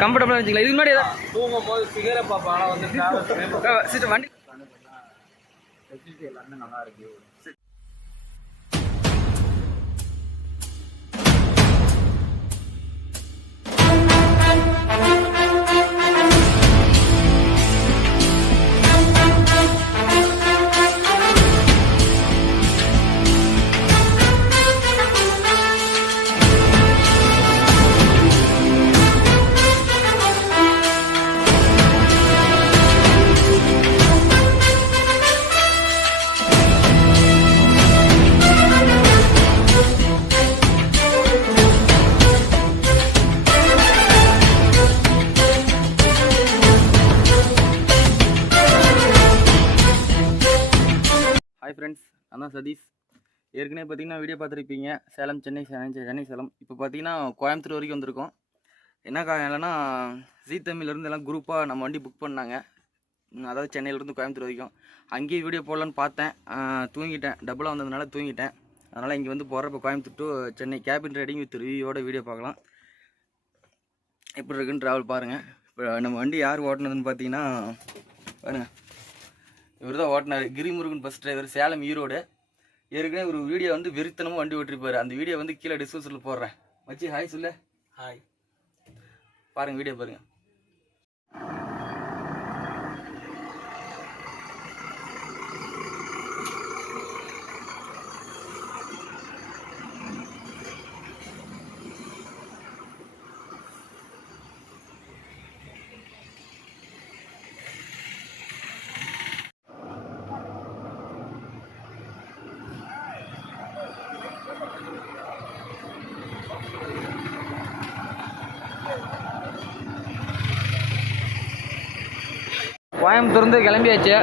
கம்ஃபர்டபுளாக வச்சுக்கலாம். இதுக்கு முன்னாடி ஏதாவது தூங்கும் போது ஃபிகரை பார்ப்போம். ஆனால் வந்து வண்டி எல்லாமே நல்லா இருக்கு. ஹாய் ஃப்ரெண்ட்ஸ், நான் தான் சதீஷ். ஏற்கனவே பார்த்தீங்கன்னா வீடியோ பார்த்துருப்பீங்க. சேலம், சென்னை சேலம். இப்போ பார்த்தீங்கன்னா கோயம்புத்தூர் வரைக்கும் வந்திருக்கோம். என்ன காரணம் இல்லைன்னா ஜீ தமிழ்லேருந்து எல்லாம் குரூப்பாக நம்ம வண்டி புக் பண்ணாங்க. அதாவது சென்னையிலேருந்து கோயம்புத்தூர் வரைக்கும். அங்கேயே வீடியோ போடலான்னு பார்த்தேன், தூங்கிட்டேன். டபுளாக வந்ததுனால தூங்கிட்டேன். அதனால் இங்கே வந்து போகிறப்ப Coimbatore to Chennai cabin riding with ரிவ்யூவோட வீடியோ பார்க்கலாம். எப்படி இருக்குன்னு ட்ராவல் பாருங்கள். இப்போ நம்ம வண்டி யார் ஓட்டினதுன்னு பார்த்தீங்கன்னா பாருங்கள், இவர் தான் ஓட்டினார். கிரிமுருகன் பஸ் டிரைவர், சேலம் ஈரோடு. ஏற்கனவே ஒரு வீடியோ வந்து வெறித்தனமாக வண்டி ஓட்டிருப்பார். அந்த வீடியோ வந்து கீழே டிஸ்கிரிப்ஷனில் போடுறேன். மச்சி ஹாய் சொல்லு. ஹாய். பாருங்கள், வீடியோ பாருங்கள். கோயம்புத்தூர்ந்து கிளம்பியாச்சு.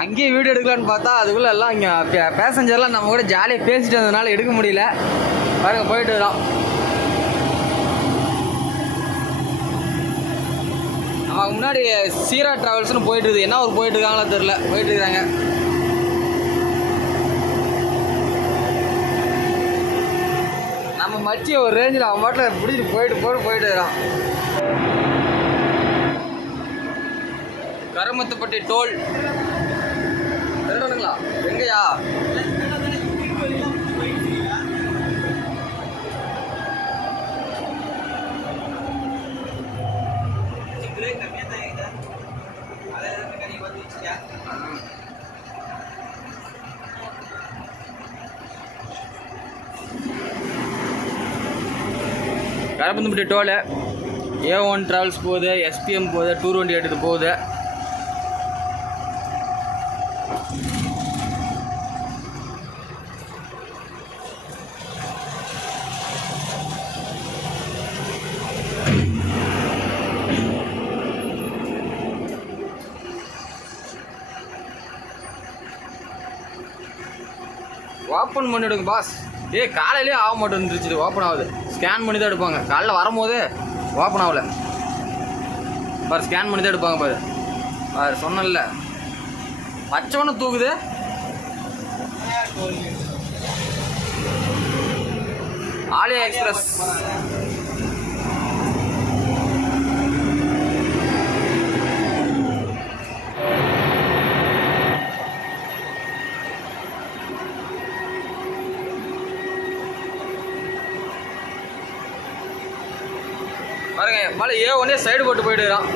அங்கேயே வீடியோ எடுக்கலான்னு பார்த்தா அதுக்குள்ளே எல்லாம் இங்கே பேசஞ்சர்லாம் நம்ம கூட ஜாலியாக பேசிட்டு வந்ததுனால எடுக்க முடியல. பாருங்க, போயிட்டு வரோம். நமக்கு முன்னாடி சீரா ட்ராவல்ஸ்னு போயிட்டு இருக்குது. என்ன ஒரு போயிட்டு இருக்காங்களோ தெரில, போயிட்டு இருக்காங்க. நம்ம மச்சி ஒரு ரேஞ்சில் அவன் பாட்டில் பிடிச்சிட்டு போயிட்டு வரோம். கருமத்துப்பட்டி டோல் திருடனுங்களா? எங்கயா? கருமத்துப்பட்டி டோலு A1 டிராவல்ஸ் போகுது, SPM போகுது, டூர் வண்டி எடுத்து போகுது. ஓப்பன் பண்ணிவிடுங்க பாஸ். காலையிலே ஆக மாட்டேன்னுருச்சு. ஓப்பன் ஆகுது. ஸ்கேன் பண்ணி தான் எடுப்பாங்க. காலைல வரும்போது ஓப்பன் ஆகலை பாரு. ஸ்கேன் பண்ணி தான் எடுப்பாங்க பாரு. பாரு, சொன்னல பச்சவனை தூக்குது. ஆலியா எக்ஸ்பிரஸ் பாருங்க. மழை A1 சைடு போட்டு போயிடுறான்.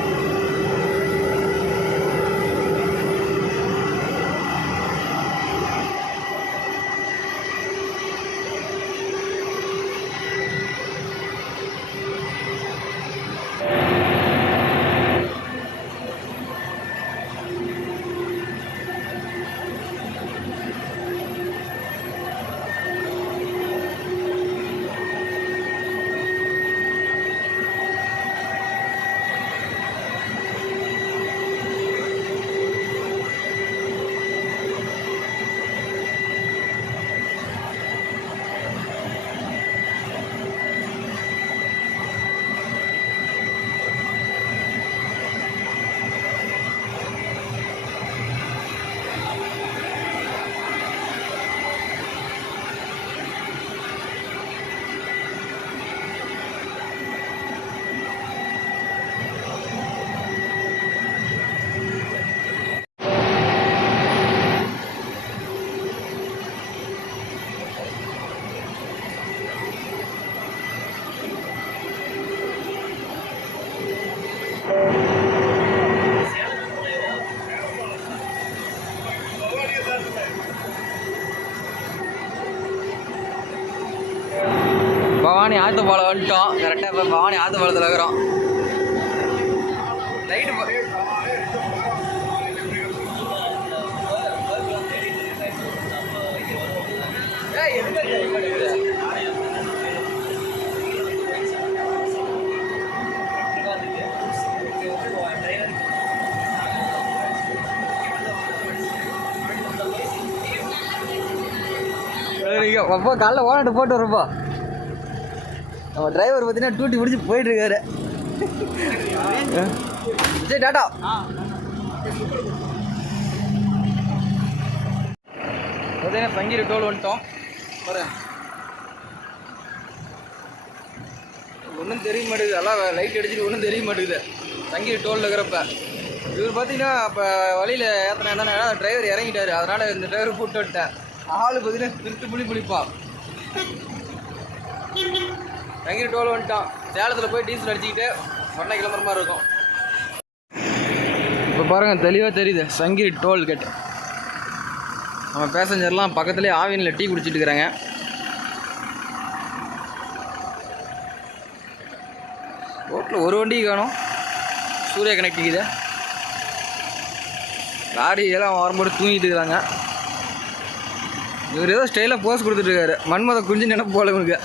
பவானி ஆற்றுப்பாலம் வந்துட்டோம். கரெக்டாக இப்போ பவானி ஆற்றுப்பாலத்தில் இருக்கிறோம். லைட்டு அப்பா காலைல ஓனாட்டு போட்டு வரப்பா. நம்ம டிரைவர் பார்த்தீங்கன்னா டூட்டி முடிச்சு போயிட்டு இருக்காரு. சரி டாட்டா. பார்த்தீங்கன்னா சங்கீர் டோல் வந்துட்டோம். ஒன்றும் தெரிய மாட்டேங்குது, எல்லாம் லைட் அடிச்சுட்டு ஒன்றும் தெரிய மாட்டேங்குது சங்கீர் டோலில் இருக்கிறப்ப. இவர் பார்த்தீங்கன்னா இப்போ வழியில் ஏற்றினா என்னன்னா டிரைவர் இறங்கிட்டார். அதனால் இந்த டிரைவர் கூப்பிட்டு விட்டேன். ஆள் பார்த்தீங்கன்னா திருட்டு புளிப்பா. சங்கீர் டோல் வந்துட்டான். சேலத்தில் போய் டீசல் அடிச்சுக்கிட்டு உடனே கிளம்புற மாதிரி இருக்கும். இப்போ பாருங்கள் தெளிவாக தெரியுது சங்ககிரி டோல் கேட். நம்ம பேசஞ்சர்லாம் பக்கத்துலேயே ஆவினில் டீ குடிச்சிட்டு இருக்கிறாங்க. ரோட்டில் ஒரு வண்டி காணும். சூர்யா கனெக்டிங் இது. லாரி எல்லாம் வரும்போது தூங்கிட்டு இருக்கிறாங்க. இவர் ஏதோ ஸ்டைலாக போஸ் கொடுத்துட்ருக்காரு. மன்மத குஞ்சு நினைப்பு போல இவனுக்கு.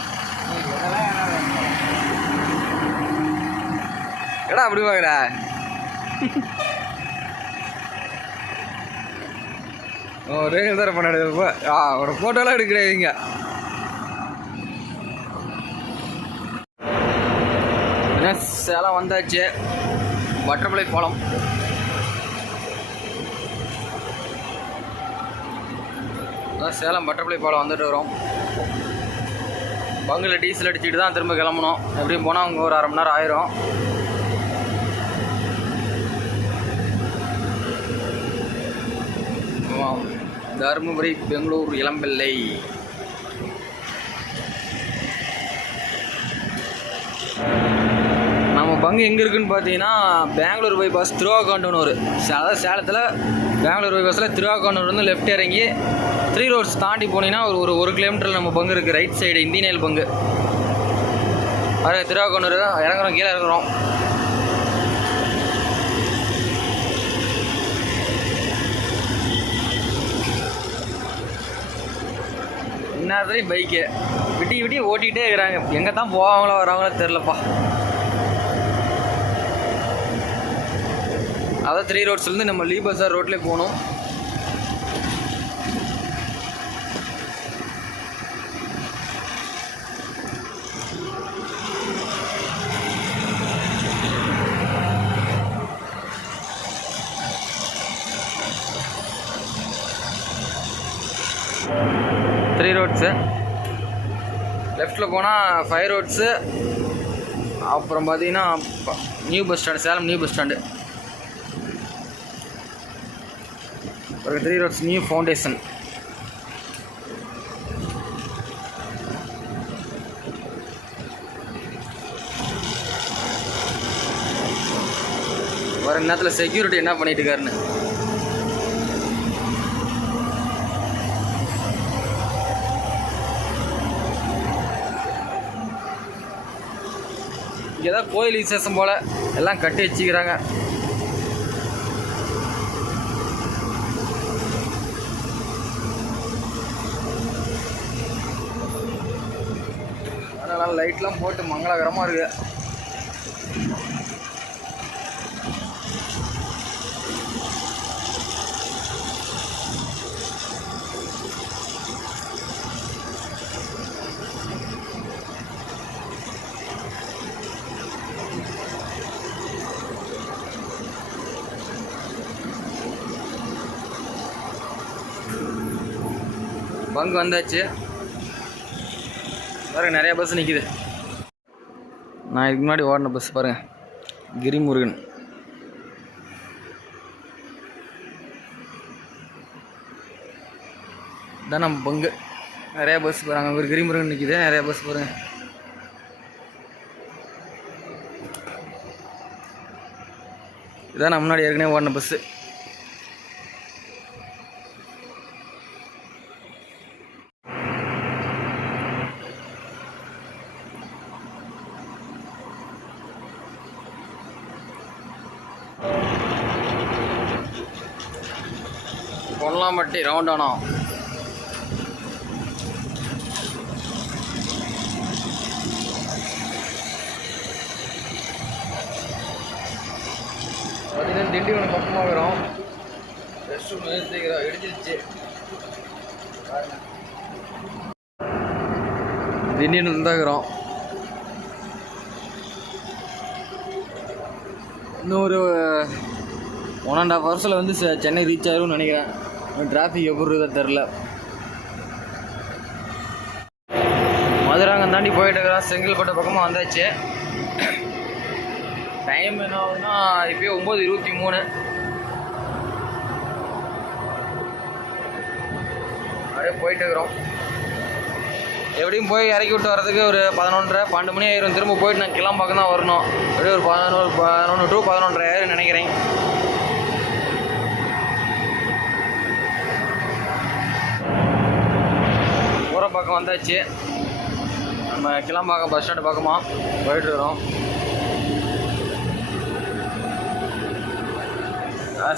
எடா அப்படி பார்க்குறா. ஒரே தர பண்ண ஒரு ஃபோட்டோலாம் எடுக்கிறீங்க. சேலம் வந்தாச்சு. பட்டர்ஃப்ளை பாலம். சேலம் பட்டர்ஃப்ளை பாலம் வந்துட்டு வரோம். பங்கில் டீசல் அடிச்சுட்டு தான் திரும்ப கிளம்பணும். எப்படியும் போனால் அங்கே ஒரு 1/2 மணி நேரம் ஆயிரும். தருமபுரி பெங்களூர் இளம்பிள்ளை. நம்ம பங்கு எங்கே இருக்குதுன்னு பார்த்தீங்கன்னா பெங்களூர் பைபாஸ் திருவாக்காண்டூர். அதாவது சேலத்தில் பெங்களூர் பைபாஸில் திருவாக்காண்டூர் வந்து லெஃப்ட் இறங்கி 3 ரோட்ஸ் தாண்டி போனீங்கன்னா ஒரு கிலோமீட்டரில் நம்ம பங்கு இருக்குது. ரைட் சைடு இந்தியன் ஆயில் பங்கு. அது திருவாக்காண்டூர் தான் இறங்குறோம். கீழே இறங்குறோம். இன்னும் பைக்கு விட்டி ஓட்டிகிட்டே இருக்கிறாங்க. எங்கே தான் போவாங்களோ வராங்களோ தெரிலப்பா. அதான் 3 ரோட்ஸ்லேருந்து நம்ம லீ பஸார் ரோட்லேயே போகணும். ரோட்ஸு லெஃப்டில் போனால் 5 ரோட்ஸு. அப்புறம் பார்த்தீங்கன்னா new bus stand, Salem new bus stand. ஒரு 3 ரோட்ஸ் நியூ ஃபவுண்டேஷன். வர நேரத்தில் செக்யூரிட்டி என்ன பண்ணிட்டு இருக்காருன்னு. இங்கே தான் கோயில் விசேஷம் போல் எல்லாம் கட்டி வச்சுக்கிறாங்க. அதனால் லைட்லாம் போட்டு மங்களகரமாக இருக்குது. பங்கு வந்தாச்சு. பாருங்கள் நிறையா பஸ் நிற்கிது. நான் இதுக்கு முன்னாடி ஓடின பஸ் பாருங்கள், கிரிமுருகன். இதான் நம்ம பங்கு. நிறையா பஸ் பாருங்க. ஒரு கிரிமுருகன் நிற்கிது. நிறையா பஸ் பாருங்கள். இதான் நான் முன்னாடி ஏற்கனவே ஓடின பஸ்ஸு. கொல்லாம்பட்டி ரவுண்டானம். பார்த்தீங்கன்னா திண்டிவனம் பக்கமாக இருக்கிறோம். ரெஸ்ட் ரூம் நிறுத்திக்கிறோம், இடிச்சிருச்சு. திண்டிவனம் தான் இருக்கிறோம். இன்னும் ஒரு 1.5 ஹவர்ஸில் வந்து சென்னை ரீச் ஆகிரும்னு நினைக்கிறேன். டிராஃபிக் எப்படி இருக்கோ தெரில. மதுராங்கம் தாண்டி போயிட்டு இருக்கிறோம். செங்கல்பட்டு பக்கமாக வந்தாச்சு. டைம் என்ன ஆகுதுன்னா இப்போயே 9:23. அப்படியே போயிட்டு இருக்கிறோம். எப்படியும் போய் இறக்கி விட்டு வர்றதுக்கு ஒரு 11:30-12 மணி ஆயிரும். திரும்ப போயிட்டு நான் கிளம்பாக்கம் தான் வரணும். அப்படியே ஒரு 11 to 11:30 ஆயிரம் நினைக்கிறேன். ஊரை பக்கம் வந்தாச்சு. நம்ம கிளம்பாக்கம் பஸ் ஸ்டாண்டு பக்கமாக போயிட்டுருக்குறோம்.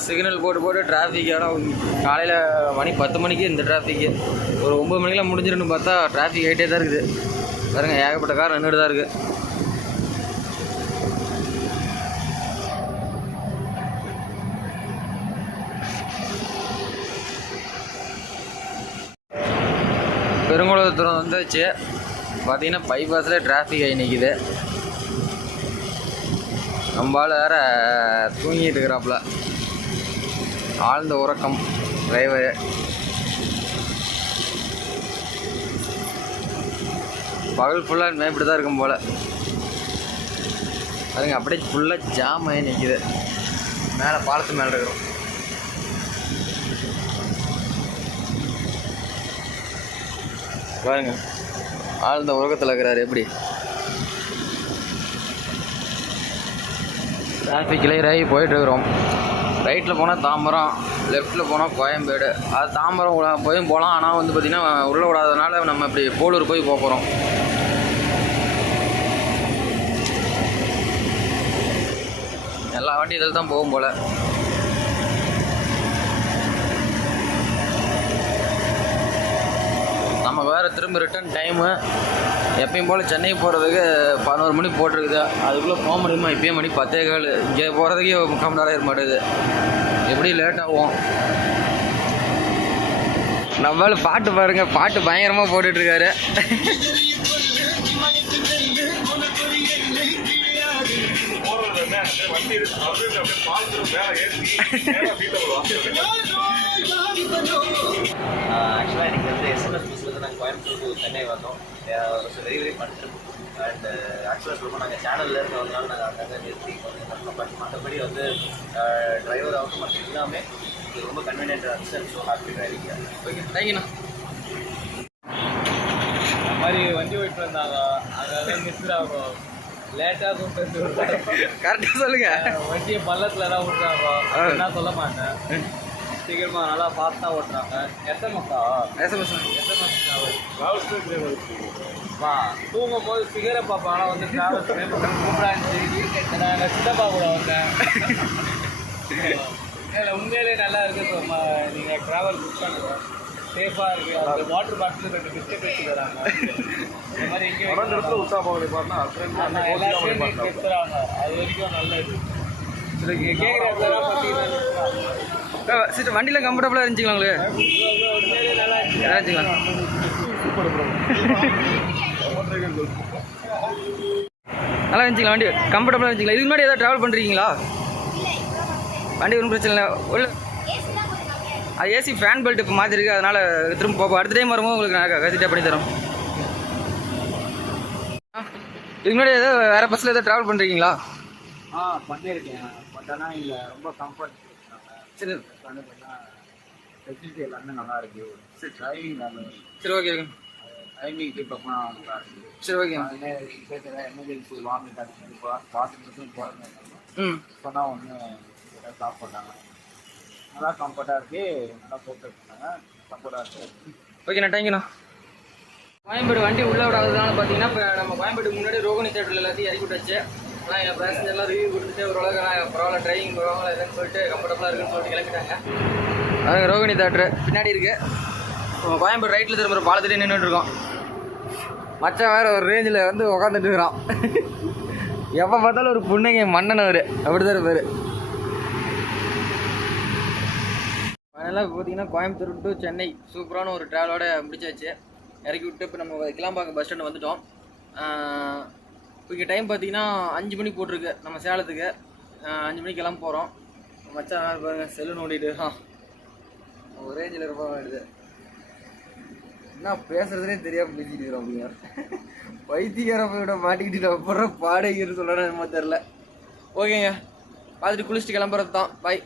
சிக்னல் போட்டு டிராஃபிக் இடம் காலையில் மணி 10 மணிக்கு இந்த டிராஃபிக்கு ஒரு 9 மணிக்கெலாம் முடிஞ்சிருன்னு பார்த்தா டிராஃபிக் ஆகிட்டே தான் இருக்குது. பாருங்க, ஏகப்பட்ட கார் நின்றுட்டு தான் இருக்குது. பெருங்குளத்தூரம் வந்தாச்சு. பார்த்தீங்கன்னா பைபாஸில் டிராஃபிக் ஆகி நிற்கிது. நம்மளால வேற தூங்கிட்டு இருக்கிறாப்புல. ஆழ்ந்த உறக்கம் டிரைவரு. பகல் ஃபுல்லாக மேப்பிட்டு தான் இருக்கும் போல். அதுங்க அப்படியே ஃபுல்லாக ஜாம் ஆகி நிற்கிது. மேலே பாலத்து மேலே இருக்கிறோம். பாருங்க, ஆழ்ந்த உறக்கத்தில் இருக்கிறாரு. எப்படி டிராஃபிக் கிளியர் ஆகி போயிட்டுருக்குறோம். ரைட்டில் போனால் தாம்பரம், லெஃப்ட்டில் போனால் கோயம்பேடு. அது தாம்பரம் போயும் போகலாம். ஆனால் வந்து பார்த்திங்கன்னா உள்ளே விடாதனால நம்ம இப்படி போலூர் போய் போகிறோம். எல்லா வண்டி இதில் தான் போகும் போல். நமக்கு வேறு திரும்ப ரிட்டர்ன் டைமு எப்பயும் போல் சென்னை போகிறதுக்கு 11 மணி போட்டிருக்குது. அதுக்குள்ளே போக முடியுமா? இப்போயே மணி 10:15. இங்கே போகிறதுக்கே 3/4 மணி நேரம் இருக்க மாட்டேது. எப்படி லேட் ஆகும். நம்மளால பாட்டு பாருங்க, பாட்டு பயங்கரமாக போட்டுட்ருக்காரு. ஆக்சுவலாக இன்றைக்கி வந்து SMS பஸ்ஸில் நாங்கள் கோயம்புத்தூர் டு சென்னை வந்தோம். Very very fun. அண்ட் ஆக்சுவலாக சொல்லுவோம், நாங்கள் சேனலில் இருக்கிறதுனால நாங்கள் அங்கங்கே நிறுத்தி கொஞ்சம் பட் மற்றபடி வந்து டிரைவர் ஆகட்டும் மற்ற எல்லாமே இது ரொம்ப கன்வீனியன்ட்டாக இருந்துச்சு. So happy driving. ஓகே, தேங்க்யூண்ணா. இந்த மாதிரி வண்டி ஓட்டிட்டு வந்தாங்க, அதெல்லாம் மிஸ் ஆகும், லேட்டாகும். கரெக்டாக சொல்லுங்க. வண்டியை பள்ளத்தில் தான் ஓட்டுறாங்க, என்ன சொல்ல மாட்டேன். சீக்கிரமாக நல்லா ஃபாஸ்ட்டாக ஓட்டுறாங்க. எஸ்எம்எஸ்ஸா? எஸ்எம்எஸ் வா தூங்கும் போது சிகரை பார்ப்பாங்க. வந்து ட்ராவல்ஸ் கூப்பிடாச்சு. நான் சித்தப்பா கூட வந்தேன். இல்லை உண்மையிலே நல்லா இருக்குது. நீங்கள் ட்ராவல் புக் பண்ணுங்க, சேஃபாக இருக்குது. அந்த வாட்டர் பாட்டில் 2 பிஸ்கெட் வச்சு தராங்க. இந்த மாதிரி இங்கே எல்லாத்தையும் கொடுத்துறாங்க. அது வரைக்கும் நல்லது. கேட்குற சிஸ்டர் வண்டியில் கம்ஃபர்டபுளாக இருந்துச்சுங்களா உங்களுக்கு? உண்மையிலே நல்லா இருந்துச்சுங்களா? நல்லா இருந்துச்சுங்களா? வண்டி கம்ஃபர்டபுளாக இருந்துச்சுங்களா? இதுக்கு முன்னாடி ஏதாவது ட்ராவல் பண்ணுறீங்களா? வண்டி ஒன்றும் பிரச்சனை இல்லை. உள்ள அது ஏசி ஃபேன் பெல்ட் இப்போ மாற்றிருக்கு. அதனால் திரும்ப போப்போம். அடுத்த டைம் வரும்போது உங்களுக்கு நான் கசிட்டாக பண்ணி தரோம். இதுக்கு முன்னாடி ஏதாவது வேறு பஸ்ஸில் ஏதாவது ட்ராவல் பண்ணுறீங்களா? பண்ணியிருக்கேன். பட் ஆனால் இல்லை, ரொம்ப கம்ஃபர்ட். சரி ஃபெசிலிட்டி எல்லாமே நல்லா இருக்கு. டிரைவிங் நல்லா இருக்கு. சரி ஓகே. டைமிங் பக்கம் நல்லா இருக்கு. சரி ஓகே. எமர்ஜென்சி வாமிட் ஆச்சு பாத்ரூம் போகிறேன் சொன்னால் ஒன்று ஸ்டாப் பண்ணாங்க. நல்லா கம்ஃபர்ட்டாக இருக்கு. நல்லா ஃபோக்கஸ் பண்ணாங்க. கம்ஃபர்ட்டாக இருக்கு. ஓகேண்ணா, தேங்க்யூண்ணா. கோயம்பேடு வண்டி உள்ளே விடாததுனால பார்த்தீங்கன்னா இப்போ நம்ம கோயம்பேடுக்கு முன்னாடி ரோகிணி தேட்டரில் எல்லாத்தையும் இறக்கி விட்டாச்சு. ஆனால் என் பேசஞ்சர்லாம் ரிவ்யூ கொடுத்துட்டு ஓரளவுக்கு நான் பரவாயில்ல, டிரைவிங் பரவாயில்ல இல்லைன்னு சொல்லிட்டு கம்ஃபர்டபுளாக இருக்குன்னு சொல்லிட்டு கிளம்பிட்டாங்க. அதுங்க ரோகிணி தேட்ரு பின்னாடி இருக்கு. கோயம்பேடு ரைட்டில் திரும்புகிற பாலத்திலே நின்றுட்டு இருக்கோம். மச்சான் வேறு ஒரு ரேஞ்சில் வந்து உக்காந்துட்டு இருக்கிறான். எப்போ பார்த்தாலும் ஒரு புண்ணைங்க மன்னன் அவர் அப்படிதான் பேர். அதனால் இப்போ பார்த்தீங்கன்னா கோயம்புத்தூர் டு சென்னை சூப்பரான ஒரு ட்ராவலோட முடிச்சாச்சு. இறக்கி விட்டு இப்போ நம்ம கிளாம்பாக்கம் பஸ் ஸ்டாண்டு வந்துட்டோம். இப்போ இங்கே டைம் பார்த்தீங்கன்னா 5 மணி போட்டிருக்கு நம்ம சேலத்துக்கு. 5 மணிக்கு கிளம்ப போகிறோம். மச்சான் பாருங்க செல்லு நோண்டிட்டு ஒரு ரேஞ்சில் இருப்போம் வேண்டியது. என்ன பேசுறதுனே தெரியாமல் பேசிட்டு இருக்கிறோம் அப்படிங்க. வைத்தியரை மாட்டிக்கிட்டு அப்புறம் பாடகைன்னு சொல்லணும் என்னமோ தெரில. ஓகேங்க, பார்த்துட்டு குளிச்சுட்டு கிளம்புறது தான். பாய்.